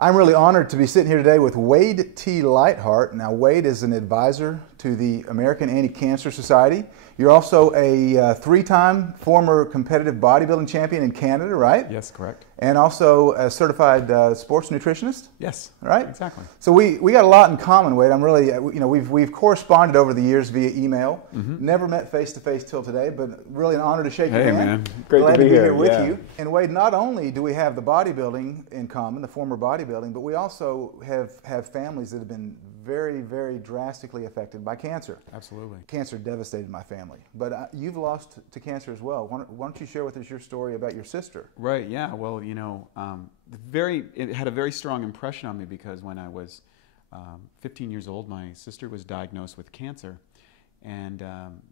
I'm really honored to be sitting here today with Wade T. Lightheart. Now, Wade is an advisor to the American Anti-Cancer Society. You're also a three-time former competitive bodybuilding champion in Canada, right? Yes, correct. And also a certified sports nutritionist? Yes, right? Exactly. So we got a lot in common, Wade. I'm really, we've corresponded over the years via email. Never met face-to-face till today, but really an honor to shake your hand. Hey, man. Great Glad to be here here with you. And Wade, not only do we have the bodybuilding in common, the former bodybuilding, but we also have families that have been very, very drastically affected by cancer. Absolutely. Cancer Cancer devastated my family. But you've lost to cancer as well. Why don't you share with us your story about your sister? Right, yeah. Well, it had a very strong impression on me because when I was 15 years old, my sister was diagnosed with cancer. And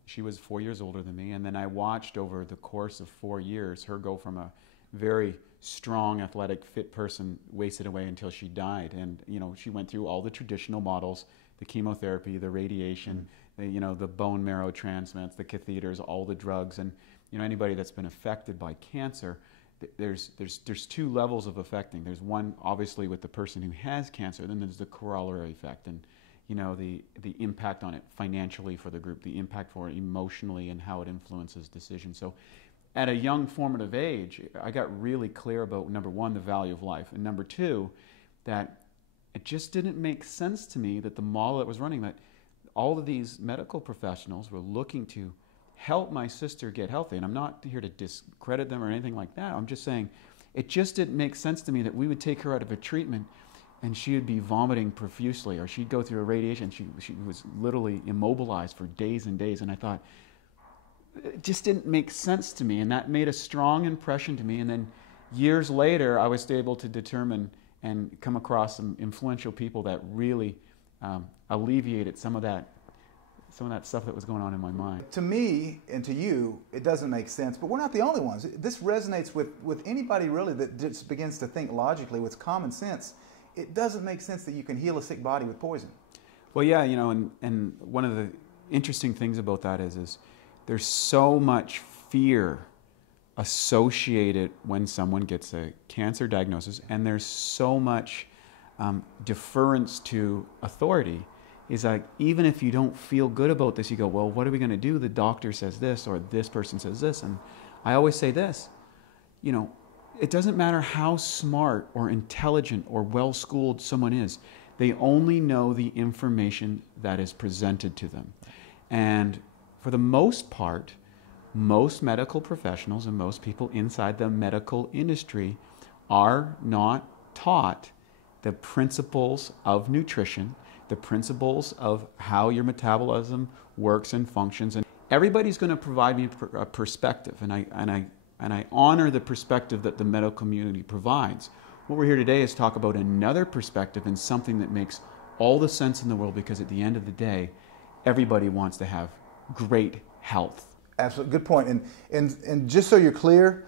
she was 4 years older than me. And then I watched over the course of 4 years her go from a very strong, athletic, fit person wasted away until she died. And she went through all the traditional models, the chemotherapy, the radiation, the bone marrow transplants, the catheters, all the drugs. And anybody that's been affected by cancer, there's two levels of affecting. There's one obviously with the person who has cancer, then there's the corollary effect, and the impact on it financially for the group, the impact for it emotionally, and how it influences decisions. So at a young formative age, I got really clear about, number one, the value of life, and number two, that it just didn't make sense to me that the model that was running, that all of these medical professionals were looking to help my sister get healthy. And I'm not here to discredit them or anything like that. I'm just saying it just didn't make sense to me that we would take her out of a treatment and she would be vomiting profusely, or she'd go through a radiation. She was literally immobilized for days and days. And I thought, it just didn't make sense to me, and that made a strong impression to me. And then years later, I was able to determine and come across some influential people that really alleviated some of that stuff that was going on in my mind. To me and to you, it doesn't make sense, but we're not the only ones. This resonates with anybody really that just begins to think logically with common sense. It doesn't make sense that you can heal a sick body with poison. Well, yeah, and one of the interesting things about that is there's so much fear associated when someone gets a cancer diagnosis, and there's so much deference to authority. Is like, even if you don't feel good about this, you go, well, what are we going to do? The doctor says this, or this person says this. And I always say this, it doesn't matter how smart or intelligent or well-schooled someone is. They only know the information that is presented to them. And for the most part, most medical professionals and most people inside the medical industry are not taught the principles of nutrition, the principles of how your metabolism works and functions. And everybody's going to provide me a perspective, and I honor the perspective that the medical community provides. What we're here today is talk about another perspective and something that makes all the sense in the world, because at the end of the day, everybody wants to have great health. Absolutely, good point. And just so you're clear,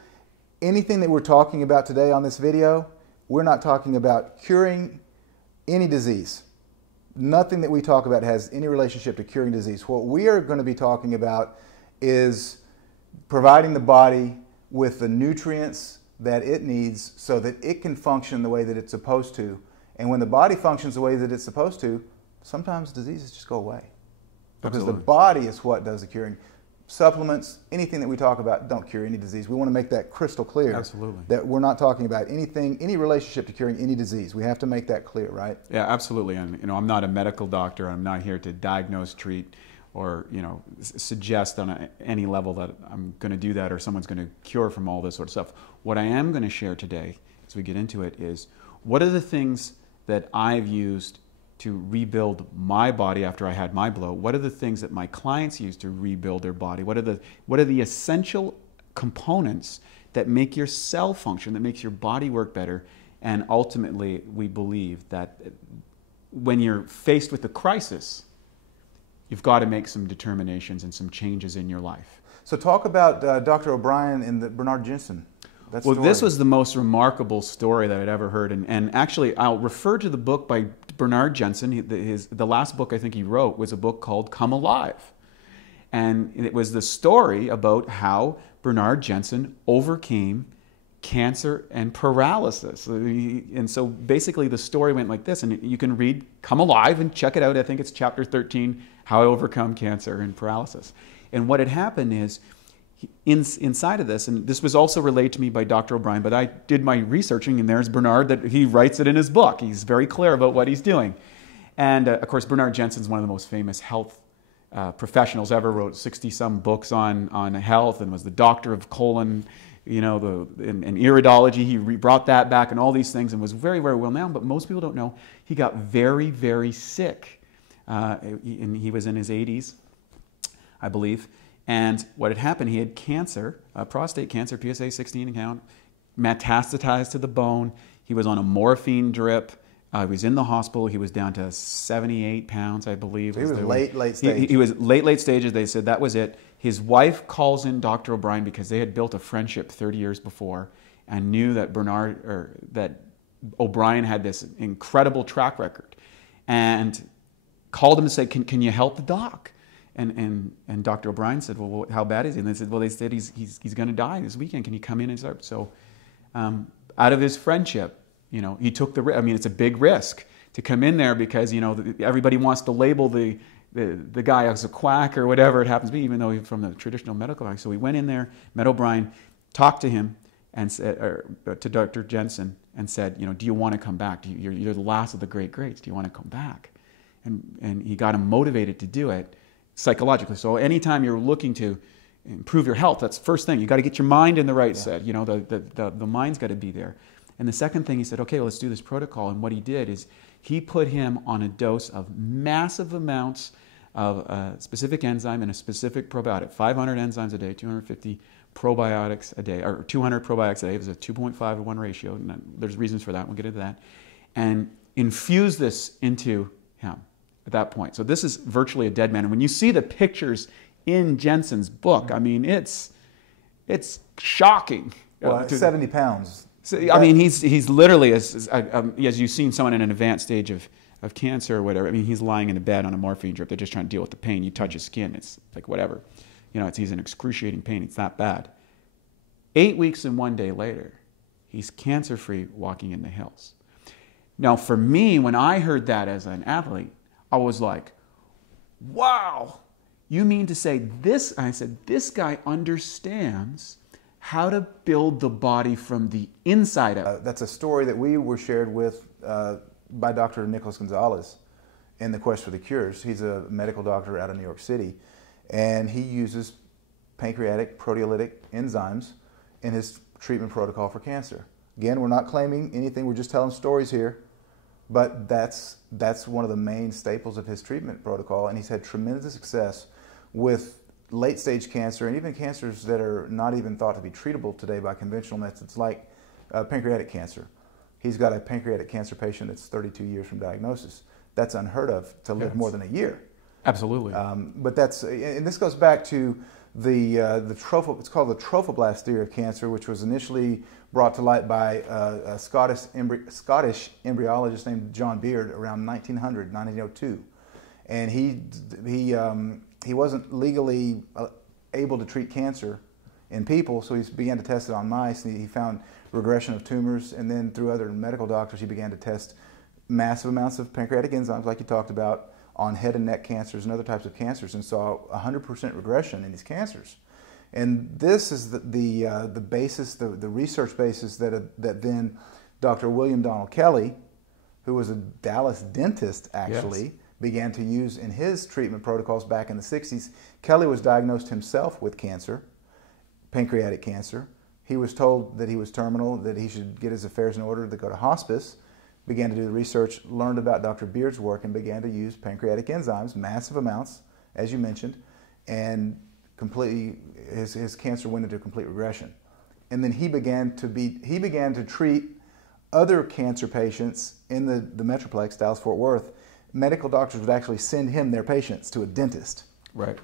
anything that we're talking about today on this video, we're not talking about curing any disease. Nothing that we talk about has any relationship to curing disease. What we are going to be talking about is providing the body with the nutrients that it needs so that it can function the way that it's supposed to. And when the body functions the way that it's supposed to, sometimes diseases just go away. Because Absolutely. The body is what does the curing. Supplements, anything that we talk about don't cure any disease. We want to make that crystal clear. Absolutely. That we're not talking about any relationship to curing any disease. We have to make that clear, right? Yeah, absolutely. And I'm not a medical doctor. I'm not here to diagnose, treat, or suggest on any level that I'm going to do that or someone's going to cure from all this sort of stuff. What I am going to share today, as we get into it, is what are the things that I've used to rebuild my body after I had my blow? What are the things that my clients use to rebuild their body? What are the essential components that make your cell function, that makes your body work better? And ultimately, we believe that when you're faced with a crisis, you've got to make some determinations and some changes in your life. So talk about Dr. O'Brien and the Bernard Jensen. Well, this was the most remarkable story that I'd ever heard. And actually, I'll refer to the book by Bernard Jensen. The last book I think he wrote was a book called Come Alive. And it was the story about how Bernard Jensen overcame cancer and paralysis. And so basically the story went like this, and you can read Come Alive and check it out. I think it's chapter 13, How I Overcome Cancer and Paralysis. And what had happened is, inside of this, and this was also relayed to me by Dr. O'Brien, but I did my researching, and there's Bernard, that he writes it in his book. He's very clear about what he's doing. And of course, Bernard Jensen's one of the most famous health professionals ever, wrote 60-some books on health, and was the doctor of colon, you know, in iridology. He brought that back and all these things, and was very, very well known, but most people don't know he got very, very sick. And he was in his 80s, I believe. And what had happened, he had cancer, prostate cancer, PSA 16 count, metastasized to the bone. He was on a morphine drip. He was in the hospital. He was down to 78 pounds, I believe. So he was late stage. He was late stages. They said that was it. His wife calls in Dr. O'Brien because they had built a friendship 30 years before and knew that that O'Brien had this incredible track record, and called him and said, "Can you help the doc?" And Dr. O'Brien said, "Well, how bad is he?" And they said, "Well, they said he's going to die this weekend. Can you come in and start?" So, out of his friendship, you know, he took the risk. I mean, it's a big risk to come in there because, you know, everybody wants to label the guy as a quack or whatever it happens to be, even though he's from the traditional medical line. So we went in there, met O'Brien, talked to him, and said, to Dr. Jensen, and said, you know, do you want to come back? You're the last of the great greats. Do you want to come back? And he got him motivated to do it psychologically. So anytime you're looking to improve your health, that's the first thing. You got to get your mind in the right set. You know, the mind's got to be there. And the second thing, he said, okay, well, let's do this protocol. And what he did is he put him on a dose of massive amounts of a specific enzyme and a specific probiotic, 500 enzymes a day, 250 probiotics a day, or 200 probiotics a day. It was a 2.5 to 1 ratio. And there's reasons for that. We'll get into that. And infuse this into him at that point. So this is virtually a dead man. And when you see the pictures in Jensen's book, I mean, it's shocking. Well, 70 pounds. So, I mean, he's literally, as you've seen someone in an advanced stage of cancer or whatever, I mean, he's lying in a bed on a morphine drip. They're just trying to deal with the pain. You touch his skin, it's like whatever. You know, he's in excruciating pain. It's that bad. 8 weeks and 1 day later, he's cancer-free walking in the hills. Now, for me, when I heard that as an athlete, I was like, wow, you mean to say this? I said, this guy understands how to build the body from the inside out. That's a story that we were shared with by Dr. Nicholas Gonzalez in The Quest for the Cures. He's a medical doctor out of New York City, and he uses pancreatic proteolytic enzymes in his treatment protocol for cancer. Again, we're not claiming anything, we're just telling stories here, but that's one of the main staples of his treatment protocol, and he's had tremendous success with late-stage cancer and even cancers that are not even thought to be treatable today by conventional methods, like pancreatic cancer. He's got a pancreatic cancer patient that's 32 years from diagnosis. That's unheard of to live more than a year. Absolutely. But that's, and this goes back to it's called the trophoblast theory of cancer, which was initially brought to light by a Scottish embryologist named John Beard around 1902. And he wasn't legally able to treat cancer in people, so he began to test it on mice, and he found regression of tumors, and then through other medical doctors he began to test massive amounts of pancreatic enzymes, like you talked about, on head and neck cancers and other types of cancers, and saw 100% regression in these cancers. And this is the basis, the research basis that then Dr. William Donald Kelly, who was a Dallas dentist actually, began to use in his treatment protocols back in the 60s. Kelly was diagnosed himself with cancer, pancreatic cancer. He was told that he was terminal, that he should get his affairs in order to go to hospice, began to do the research, learned about Dr. Beard's work, and began to use pancreatic enzymes, massive amounts, as you mentioned, and completely, his cancer went into complete regression. And then he began to treat other cancer patients in the Metroplex, Dallas-Fort Worth. Medical doctors would actually send him their patients to a dentist. Right.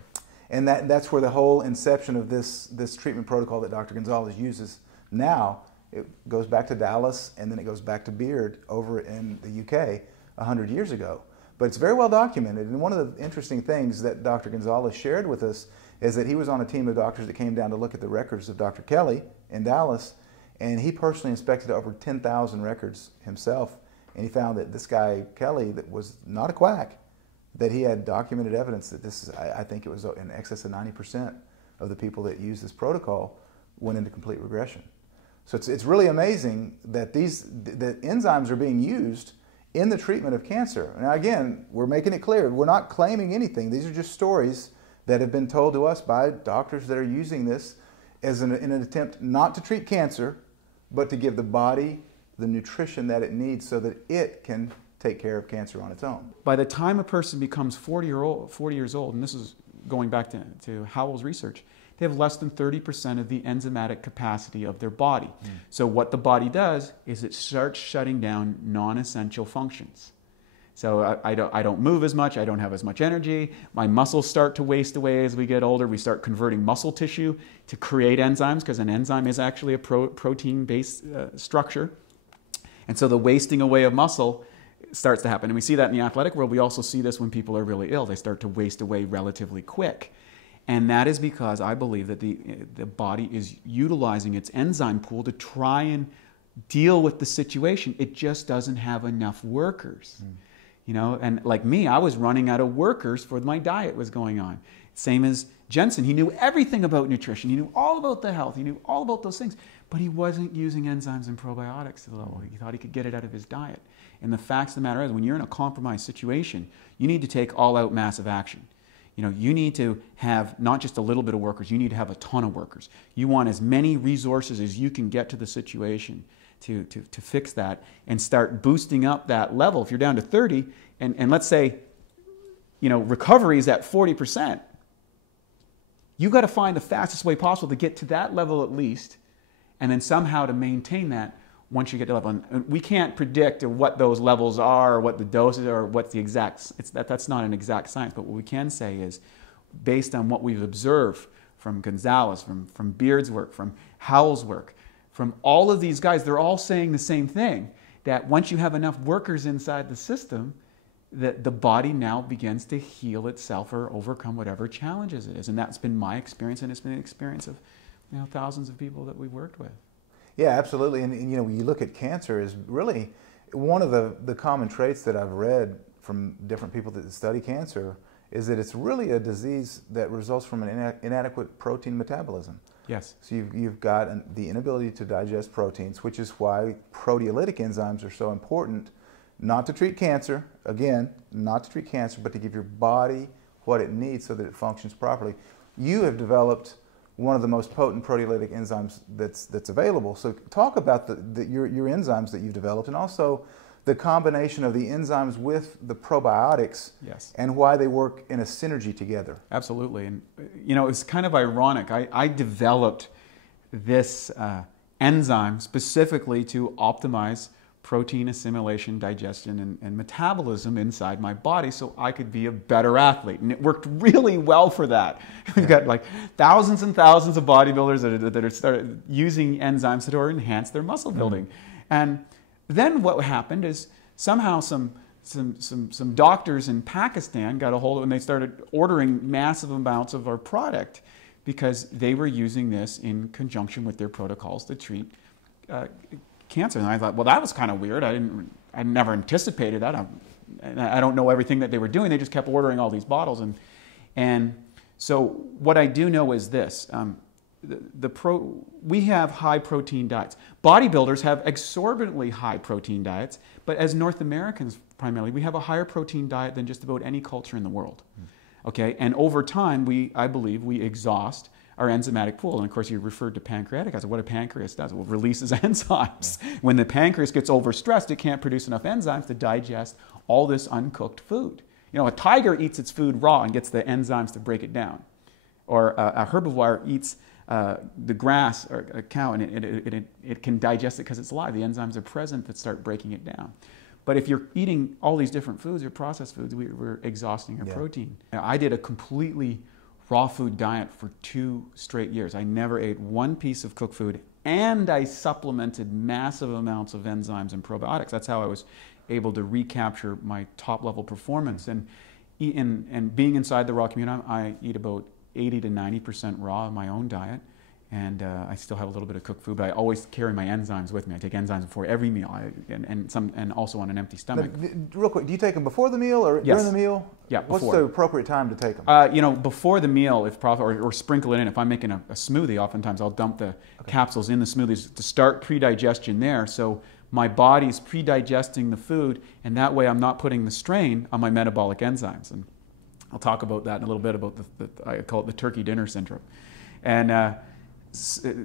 And that's where the whole inception of this treatment protocol that Dr. Gonzalez uses now, it goes back to Dallas, and then it goes back to Beard over in the UK 100 years ago. But it's very well documented, and one of the interesting things that Dr. Gonzalez shared with us is that he was on a team of doctors that came down to look at the records of Dr. Kelly in Dallas, And he personally inspected over 10,000 records himself, and he found that this guy, Kelly, that was not a quack, that he had documented evidence that this is, I think it was in excess of 90% of the people that use this protocol went into complete regression. So it's really amazing that that enzymes are being used in the treatment of cancer. Now again, we're making it clear, we're not claiming anything. These are just stories that have been told to us by doctors that are using this as in an attempt not to treat cancer, but to give the body the nutrition that it needs so that it can take care of cancer on its own. By the time a person becomes 40 years old, and this is going back to Howell's research, they have less than 30% of the enzymatic capacity of their body. So what the body does is it starts shutting down non-essential functions. So I don't move as much, I don't have as much energy, my muscles start to waste away as we get older, we start converting muscle tissue to create enzymes, because an enzyme is actually a protein-based structure. And so the wasting away of muscle starts to happen. And we see that in the athletic world. We also see this when people are really ill. They start to waste away relatively quick. And that is because I believe that the body is utilizing its enzyme pool to try and deal with the situation. It just doesn't have enough workers. You know, and like me, I was running out of workers for my diet was going on. Same as Jensen. He knew everything about nutrition. He knew all about the health. He knew all about those things. But he wasn't using enzymes and probiotics to the level. He thought he could get it out of his diet. And the facts of the matter is, when you're in a compromised situation, you need to take all-out massive action. You know, you need to have not just a little bit of workers, you need to have a ton of workers. You want as many resources as you can get to the situation to fix that and start boosting up that level. If you're down to 30, and let's say, you know, recovery is at 40%, you've got to find the fastest way possible to get to that level at least, and then somehow to maintain that once you get to level. And we can't predict what those levels are, or what the doses are, or what's the exact, that's not an exact science, but what we can say is, based on what we've observed from Gonzalez, from Beard's work, from Howell's work, from all of these guys, they're all saying the same thing, that once you have enough workers inside the system, that the body now begins to heal itself or overcome whatever challenges it is. And that's been my experience, and it's been the experience of, you know, thousands of people that we've worked with. Yeah, absolutely. And you know, when you look at cancer, is really one of the common traits that I've read from different people that study cancer is that it's really a disease that results from an inadequate protein metabolism. Yes. So you've got the inability to digest proteins, which is why proteolytic enzymes are so important, not to treat cancer, again, not to treat cancer, but to give your body what it needs so that it functions properly. You have developed one of the most potent proteolytic enzymes that's available. So talk about your enzymes that you've developed, and also the combination of the enzymes with the probiotics. Yes. And why they work in a synergy together. Absolutely. And you know, it's kind of ironic. I developed this enzyme specifically to optimize protein assimilation, digestion, and metabolism inside my body so I could be a better athlete. And it worked really well for that. We've got like thousands and thousands of bodybuilders that are started using enzymes to enhance their muscle building. And then what happened is somehow some doctors in Pakistan got a hold of it, and they started ordering massive amounts of our product because they were using this in conjunction with their protocols to treat cancer. And I thought, well, that was kind of weird. I never anticipated that. I don't know everything that they were doing. They just kept ordering all these bottles. And so what I do know is this. We have high protein diets. Bodybuilders have exorbitantly high protein diets, but as North Americans primarily, we have a higher protein diet than just about any culture in the world. Okay, and over time, I believe we exhaust our enzymatic pool. And of course, you referred to pancreatic acid. What a pancreas does, it releases enzymes. Yeah. When the pancreas gets overstressed, it can't produce enough enzymes to digest all this uncooked food. You know, a tiger eats its food raw and gets the enzymes to break it down. Or a herbivore eats the grass, or a cow, and it can digest it because it's alive. The enzymes are present that start breaking it down. But if you're eating all these different foods, or processed foods, we're exhausting your protein. Now, I did a completely raw food diet for 2 straight years. I never ate one piece of cooked food, and I supplemented massive amounts of enzymes and probiotics. That's how I was able to recapture my top-level performance. And being inside the raw community, I eat about 80 to 90% raw in my own diet, and I still have a little bit of cooked food, but I always carry my enzymes with me. I take enzymes before every meal, and also on an empty stomach. Now, real quick, do you take them before the meal or Yes. during the meal? Yeah, What's before. the appropriate time to take them? You know, before the meal, if or sprinkle it in. If I'm making a smoothie, oftentimes I'll dump the capsules in the smoothies to start pre-digestion there. So my body's pre-digesting the food, and that way I'm not putting the strain on my metabolic enzymes. And I'll talk about that in a little bit, about I call it the turkey dinner syndrome. And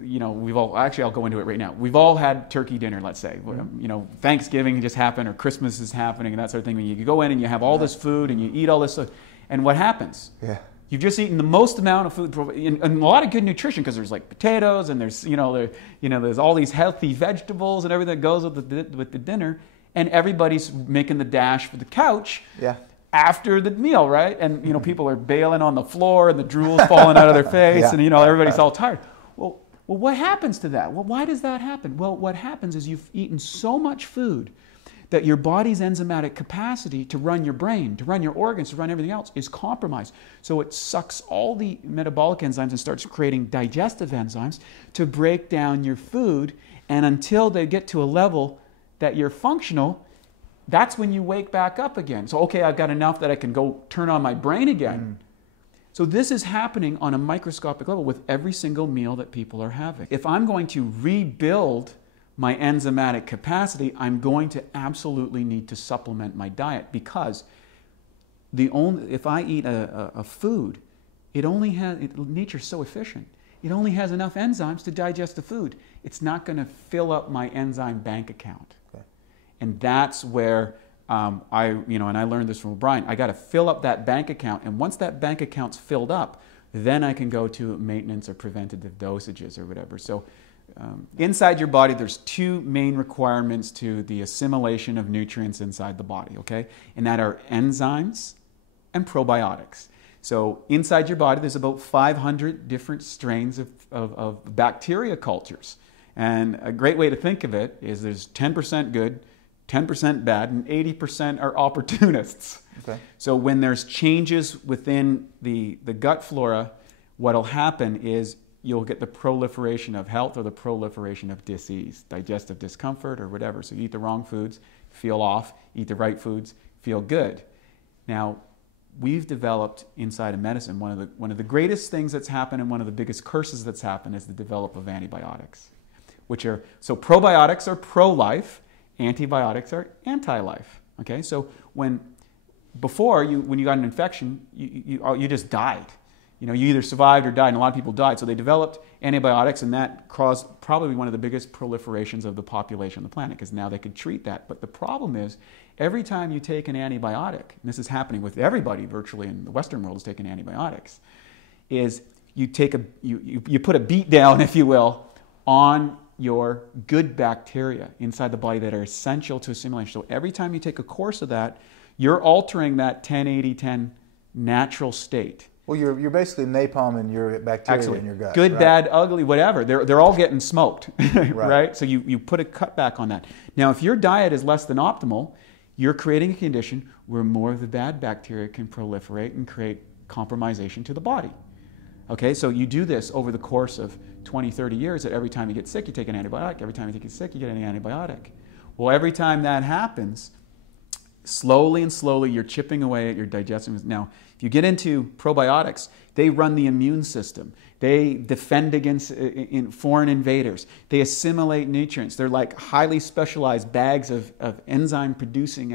you know, I'll go into it right now. We've all had turkey dinner, let's say. You know, Thanksgiving just happened, or Christmas is happening, and that sort of thing. When you go in and you have all this food and you eat all this stuff, and what happens? Yeah. You've just eaten the most amount of food, and a lot of good nutrition, because there's like potatoes, and there's there's all these healthy vegetables and everything that goes with the dinner, and everybody's making the dash for the couch. Yeah. After the meal, right? And you know, people are bailing on the floor, and the drool's falling out of their face, Yeah. and you know, everybody's all tired. Well, what happens to that? Well, why does that happen? Well, what happens is you've eaten so much food that your body's enzymatic capacity to run your brain, to run your organs, to run everything else is compromised. So it sucks all the metabolic enzymes and starts creating digestive enzymes to break down your food. And until they get to a level that you're functional, that's when you wake back up again. So, okay, I've got enough that I can go turn on my brain again. So this is happening on a microscopic level with every single meal that people are having. If I'm going to rebuild my enzymatic capacity, I'm going to absolutely need to supplement my diet, because if I eat a food, nature's so efficient. It only has enough enzymes to digest the food. It's not going to fill up my enzyme bank account. Okay. And that's where and I learned this from Brian, I got to fill up that bank account, and once that bank account's filled up, then I can go to maintenance or preventative dosages or whatever. So inside your body, there's two main requirements to the assimilation of nutrients inside the body, okay? And that are enzymes and probiotics. So inside your body, there's about 500 different strains of bacteria cultures. And a great way to think of it is there's 10% good, 10% bad, and 80% are opportunists. Okay. So when there's changes within the gut flora, what'll happen is you'll get the proliferation of health or the proliferation of disease, digestive discomfort or whatever. So you eat the wrong foods, feel off, eat the right foods, feel good. Now, we've developed inside of medicine, one of the greatest things that's happened and one of the biggest curses that's happened is the development of antibiotics, so probiotics are pro-life, antibiotics are anti-life. Okay, so when you got an infection, you just died. You know, you either survived or died, and a lot of people died. So they developed antibiotics, and that caused probably one of the biggest proliferations of the population on the planet, because now they could treat that. But the problem is, every time you take an antibiotic, and this is happening with everybody virtually in the Western world is taking antibiotics, is you put a beat down, if you will, on your good bacteria inside the body that are essential to assimilation. So every time you take a course of that, you're altering that 10-80-10 natural state. Well, you're basically napalming your bacteria Excellent. in your gut. Good, right? bad, ugly, whatever. They're all getting smoked, Right. right? So you put a cutback on that. Now, if your diet is less than optimal, you're creating a condition where more of the bad bacteria can proliferate and create compromisation to the body. Okay, so you do this over the course of 20, 30 years, that every time you get sick, you take an antibiotic. Every time you get sick, you get an antibiotic. Well, every time that happens, slowly and slowly, you're chipping away at your digestive. Now, if you get into probiotics, they run the immune system. They defend against foreign invaders. They assimilate nutrients. They're like highly specialized bags of enzyme-producing,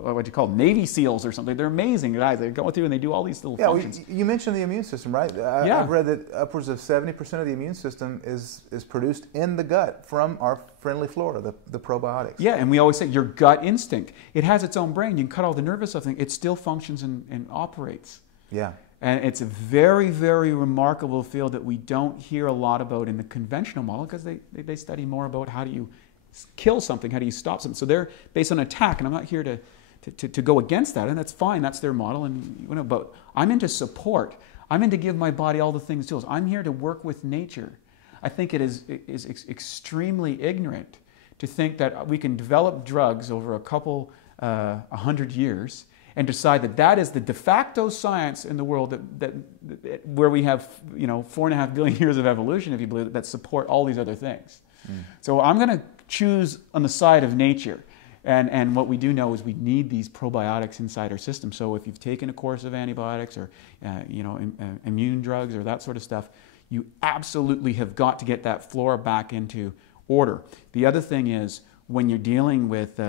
what do you call them? Navy SEALs or something. They're amazing guys. They go through and they do all these little functions. You mentioned the immune system, right? Yeah. I've read that upwards of 70% of the immune system is produced in the gut from our friendly flora, the probiotics. Yeah, and we always say your gut instinct. It has its own brain. You can cut all the nervous stuff. It still functions and operates. Yeah. And it's a very, very remarkable field that we don't hear a lot about in the conventional model, because they study more about how do you kill something, how do you stop something. So they're based on attack, and I'm not here to go against that, and that's fine. That's their model, and but I'm into support. I'm into give my body all the things tools. I'm here to work with nature. I think it is extremely ignorant to think that we can develop drugs over a couple 100 years, and decide that that is the de facto science in the world where we have 4.5 billion years of evolution, if you believe it, that support all these other things. So I'm going to choose on the side of nature. And what we do know is we need these probiotics inside our system. So if you've taken a course of antibiotics or immune drugs or that sort of stuff, you absolutely have got to get that flora back into order. The other thing is when you're dealing with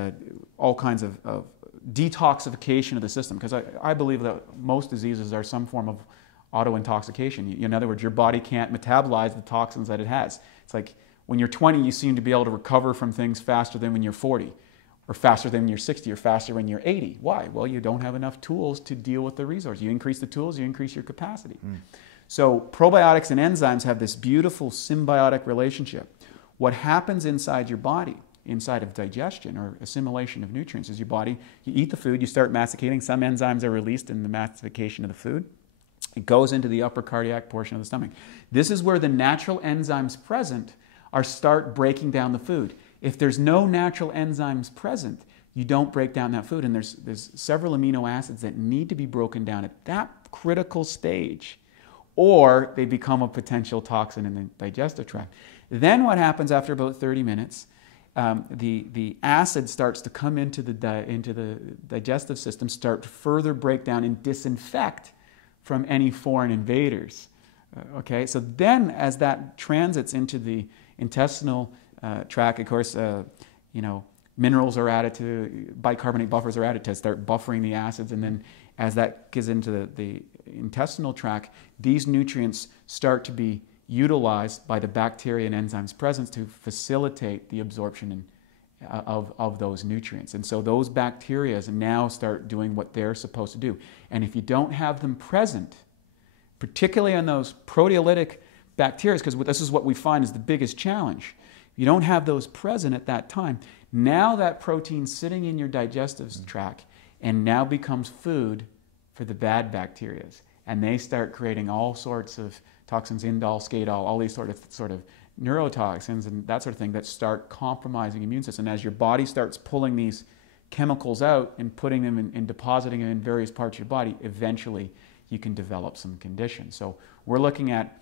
all kinds of detoxification of the system, because I believe that most diseases are some form of auto-intoxication. In other words, your body can't metabolize the toxins that it has. It's like when you're 20, you seem to be able to recover from things faster than when you're 40, or faster than when you're 60, or faster when you're 80. Why? Well, you don't have enough tools to deal with the resource. You increase the tools, you increase your capacity. So probiotics and enzymes have this beautiful symbiotic relationship. What happens inside your body, inside of digestion or assimilation of nutrients, is your body, you eat the food, you start masticating, some enzymes are released in the mastication of the food. It goes into the upper cardiac portion of the stomach. This is where the natural enzymes present start breaking down the food. If there's no natural enzymes present, you don't break down that food, and there's several amino acids that need to be broken down at that critical stage, or they become a potential toxin in the digestive tract. Then what happens after about 30 minutes, the acid starts to come into the digestive system, start to further break down and disinfect from any foreign invaders. Okay, so then as that transits into the intestinal tract, of course, minerals are added to, bicarbonate buffers are added to start buffering the acids, and then as that gets into the intestinal tract, these nutrients start to be utilized by the bacteria and enzymes present to facilitate the absorption of those nutrients. And so those bacteria now start doing what they're supposed to do. And if you don't have them present, particularly on those proteolytic bacteria, because this is what we find is the biggest challenge, you don't have those present at that time, now that protein's sitting in your digestive tract and now becomes food for the bad bacteria. And they start creating all sorts of toxins, indole, scadol, all these sort of neurotoxins and that sort of thing that start compromising the immune system. As your body starts pulling these chemicals out and putting them and depositing them in various parts of your body, eventually you can develop some conditions. So we're looking at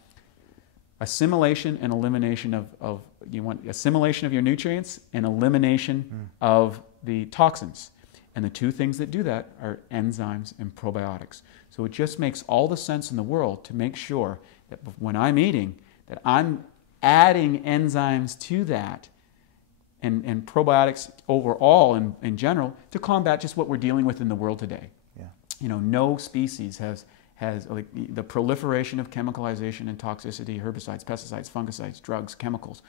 assimilation and elimination of you want assimilation of your nutrients and elimination of the toxins. And the two things that do that are enzymes and probiotics. So it just makes all the sense in the world to make sure that when I'm eating, that I'm adding enzymes to that and probiotics overall in general to combat just what we're dealing with in the world today. Yeah. No species has like the proliferation of chemicalization and toxicity, herbicides, pesticides, fungicides, drugs, chemicals,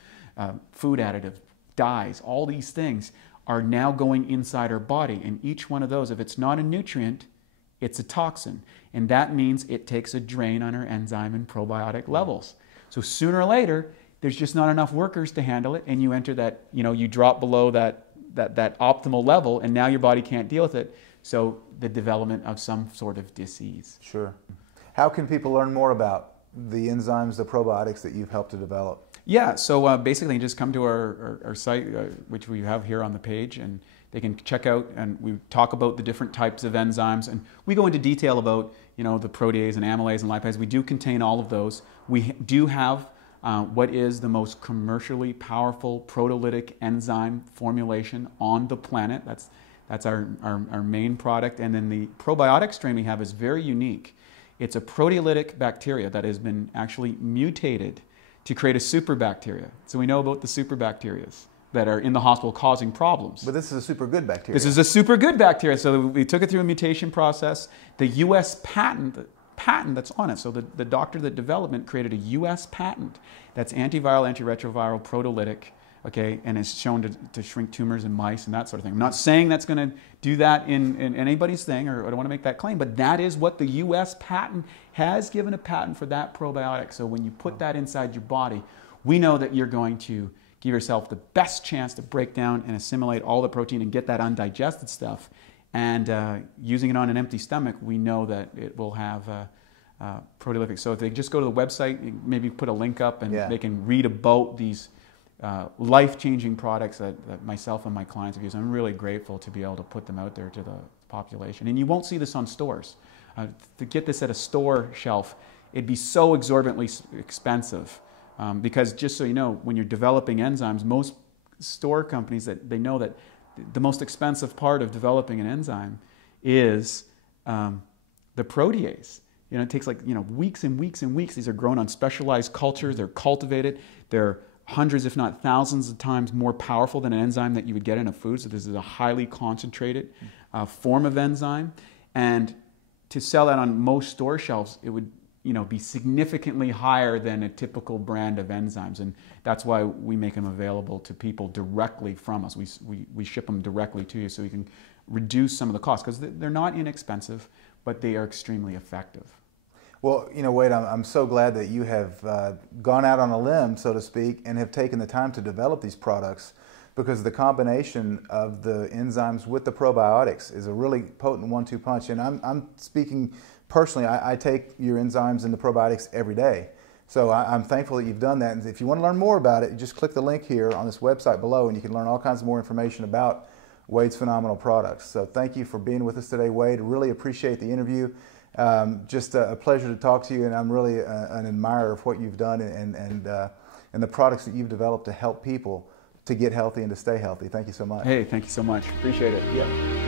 food additives, dyes, all these things are now going inside our body. And each one of those, if it's not a nutrient, it's a toxin. And that means it takes a drain on our enzyme and probiotic levels. So sooner or later, there's just not enough workers to handle it, and you enter that, you drop below that optimal level, and now your body can't deal with it. So the development of some sort of disease. Sure. How can people learn more about the enzymes, the probiotics that you've helped to develop? Yeah, so basically just come to our site, which we have here on the page, and they can check out, and we talk about the different types of enzymes, and we go into detail about, the protease and amylase and lipase. We do contain all of those. We do have what is the most commercially powerful proteolytic enzyme formulation on the planet. That's our main product. And then the probiotic strain we have is very unique. It's a proteolytic bacteria that has been actually mutated to create a superbacteria. So we know about the superbacterias that are in the hospital causing problems. But this is a super good bacteria. This is a super good bacteria. So we took it through a mutation process. The U.S. patent that's on it. So the doctor that developed it created a U.S. patent that's antiviral, antiretroviral, proteolytic, okay, and it's shown to shrink tumors in mice and that sort of thing. I'm not saying that's going to do that in anybody's thing, or I don't want to make that claim, but that is what the U.S. patent has given a patent for that probiotic. So when you put that inside your body, we know that you're going to give yourself the best chance to break down and assimilate all the protein and get that undigested stuff. And using it on an empty stomach, we know that it will have proteolytic. So if they just go to the website, maybe put a link up, and they can read about these life-changing products that myself and my clients have used. I'm really grateful to be able to put them out there to population. And you won't see this on stores. To get this at a store shelf, it'd be so exorbitantly expensive. Because just so you know, when you're developing enzymes, most store companies, that they know that the most expensive part of developing an enzyme is the protease. It takes weeks and weeks and weeks. These are grown on specialized cultures. They're cultivated. They're hundreds, if not thousands of times more powerful than an enzyme that you would get in a food. So this is a highly concentrated form of enzyme. And to sell that on most store shelves, it would be significantly higher than a typical brand of enzymes. And that's why we make them available to people directly from us. We ship them directly to you so we can reduce some of the costs, because they're not inexpensive, but they are extremely effective. Well, Wade, I'm so glad that you have gone out on a limb, so to speak, and have taken the time to develop these products, because the combination of the enzymes with the probiotics is a really potent 1-2 punch. And I'm speaking personally, I take your enzymes and the probiotics every day. So I'm thankful that you've done that. And if you want to learn more about it, just click the link here on this website below, and you can learn all kinds of more information about Wade's phenomenal products. So thank you for being with us today, Wade. Really appreciate the interview. Just a pleasure to talk to you, and I'm really an admirer of what you've done and the products that you've developed to help people to get healthy and to stay healthy. Thank you so much. Hey, thank you so much. Appreciate it. Yep.